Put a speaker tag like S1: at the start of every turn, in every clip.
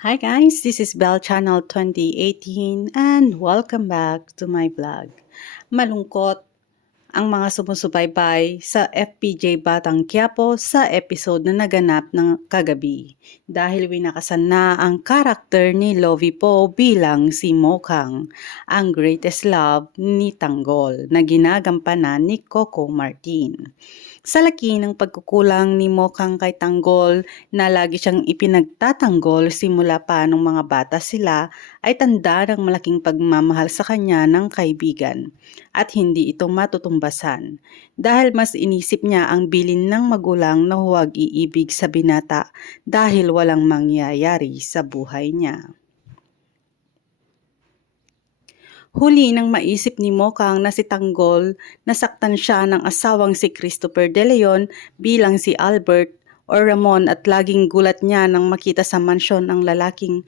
S1: Hi guys, this is Bell Channel 2018 and welcome back to my vlog. Malungkot ang mga sumusubaybay sa FPJ Batang Quiapo sa episode na naganap ng kagabi dahil winakasan na ang karakter ni Lovie Po bilang si Mokang, ang greatest love ni Tanggol na ginagampanan ni Coco Martin. Sa laki ng pagkukulang ni Mokang kay Tanggol na lagi siyang ipinagtatanggol simula pa nung mga bata sila ay tanda ng malaking pagmamahal sa kanya ng kaibigan at hindi ito matutumbasan dahil mas inisip niya ang bilin ng magulang na huwag iibig sa binata dahil walang mangyayari sa buhay niya. Huli nang maisip ni Mokang na si Tanggol, nasaktan siya ng asawang si Christopher De Leon bilang si Albert o Ramon at laging gulat niya nang makita sa mansyon ang lalaking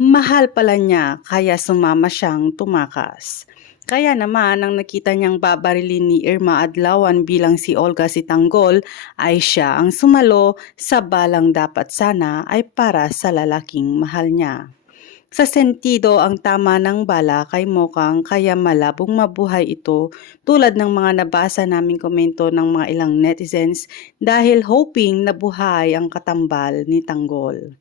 S1: mahal pala niya kaya sumama siyang tumakas. Kaya naman ang nakita niyang babarilin ni Irma Adlawan bilang si Olga si Tanggol ay siya ang sumalo sa balang dapat sana ay para sa lalaking mahal niya. Sa sentido ang tama ng bala kay Mokang kaya malabong mabuhay ito tulad ng mga nabasa naming komento ng mga ilang netizens dahil hoping na buhay ang katambal ni Tanggol.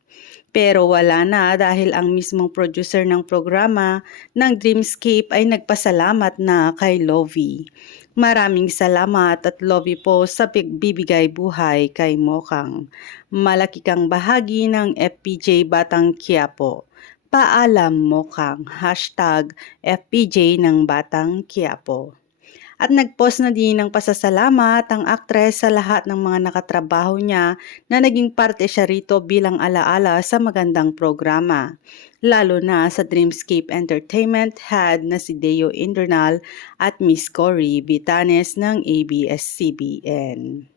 S1: Pero wala na dahil ang mismong producer ng programa ng Dreamscape ay nagpasalamat na kay Lovie. Maraming salamat at Lovie po sa bibigay buhay kay Mokang. Malaki kang bahagi ng FPJ Batang Quiapo. Paalam mo kang hashtag FPJ ng Batang Quiapo. At nagpost na din ng pasasalamat ang aktres sa lahat ng mga nakatrabaho niya na naging parte siya rito bilang alaala sa magandang programa. Lalo na sa Dreamscape Entertainment head na si Deo Indernal at Miss Cory Vitanes ng ABS-CBN.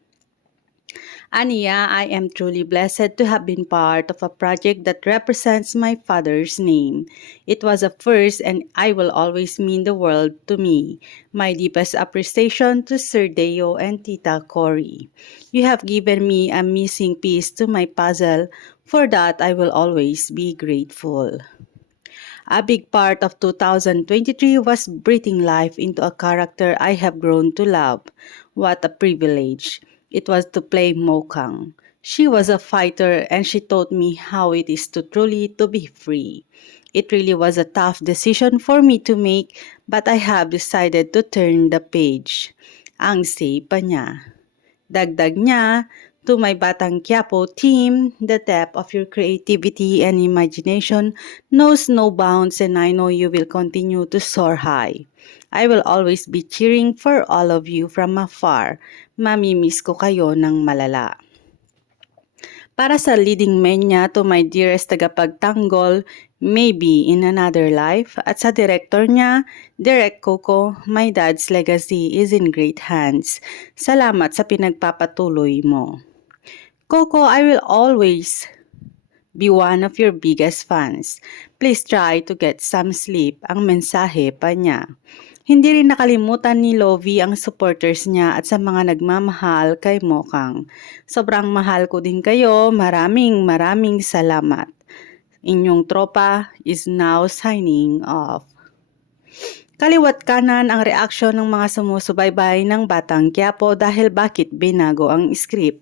S1: Aniya, I am truly blessed to have been part of a project that represents my father's name. It was a first and I will always mean the world to me. My deepest appreciation to Sir Deo and Tita Cory. You have given me a missing piece to my puzzle. For that, I will always be grateful. A big part of 2023 was breathing life into a character I have grown to love. What a privilege. It was to play Mokang. She was a fighter and she taught me how it is to truly to be free. It really was a tough decision for me to make but I have decided to turn the page. Ang say pa niya. Dagdag niya, to my Batang Quiapo team, the depth of your creativity and imagination knows no bounds and I know you will continue to soar high. I will always be cheering for all of you from afar. Mamimiss ko kayo ng malala. Para sa leading man niya to my dearest tagapagtanggol, maybe in another life, at sa director niya, Direk Coco, my dad's legacy is in great hands. Salamat sa pinagpapatuloy mo. Coco, I will always be one of your biggest fans. Please try to get some sleep, ang mensahe pa niya. Hindi rin nakalimutan ni Lovie ang supporters niya at sa mga nagmamahal kay Mokang. Sobrang mahal ko din kayo. Maraming maraming salamat. Inyong tropa is now signing off. Kaliwat kanan ang reaksyon ng mga sumusubaybay ng Batang Quiapo dahil bakit binago ang script.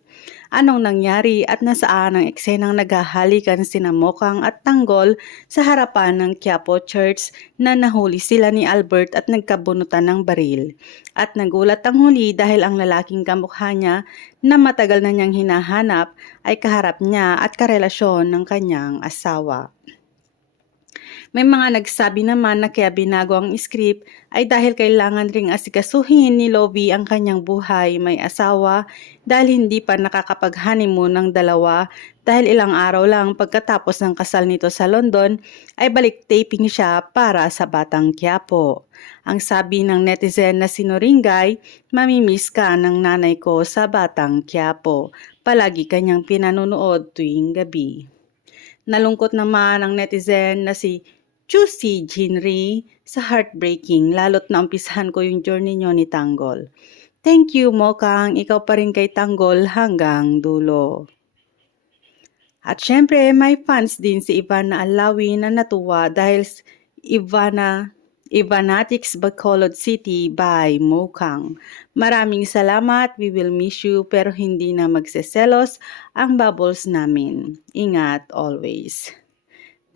S1: Anong nangyari at nasaan ang eksenang naghahalikan sina Mokang at Tanggol sa harapan ng Quiapo Church na nahuli sila ni Albert at nagkabunutan ng baril. At nagulat ang huli dahil ang lalaking kamukha niya na matagal na niyang hinahanap ay kaharap niya at karelasyon ng kanyang asawa. May mga nagsabi naman na kaya binago ang script ay dahil kailangan ring asikasuhin ni Lovie ang kanyang buhay may asawa dahil hindi pa nakakapag-honeymoon ng dalawa dahil ilang araw lang pagkatapos ng kasal nito sa London ay balik taping siya para sa Batang Quiapo. Ang sabi ng netizen na sinuringay, mamimiss ka ng nanay ko sa Batang Quiapo. Palagi kanyang pinanonood tuwing gabi. Nalungkot naman ang netizen na si Juicy Jinri sa heartbreaking lalot na umpisahan ko yung journey nyo ni Tanggol. Thank you, Mokang. Ikaw pa rin kay Tanggol hanggang dulo. At syempre, may fans din si Ivana Alawi na natuwa dahil Ivana Ivanatics Bacolod City by Mokang. Maraming salamat, we will miss you pero hindi na magseselos ang bubbles namin. Ingat always.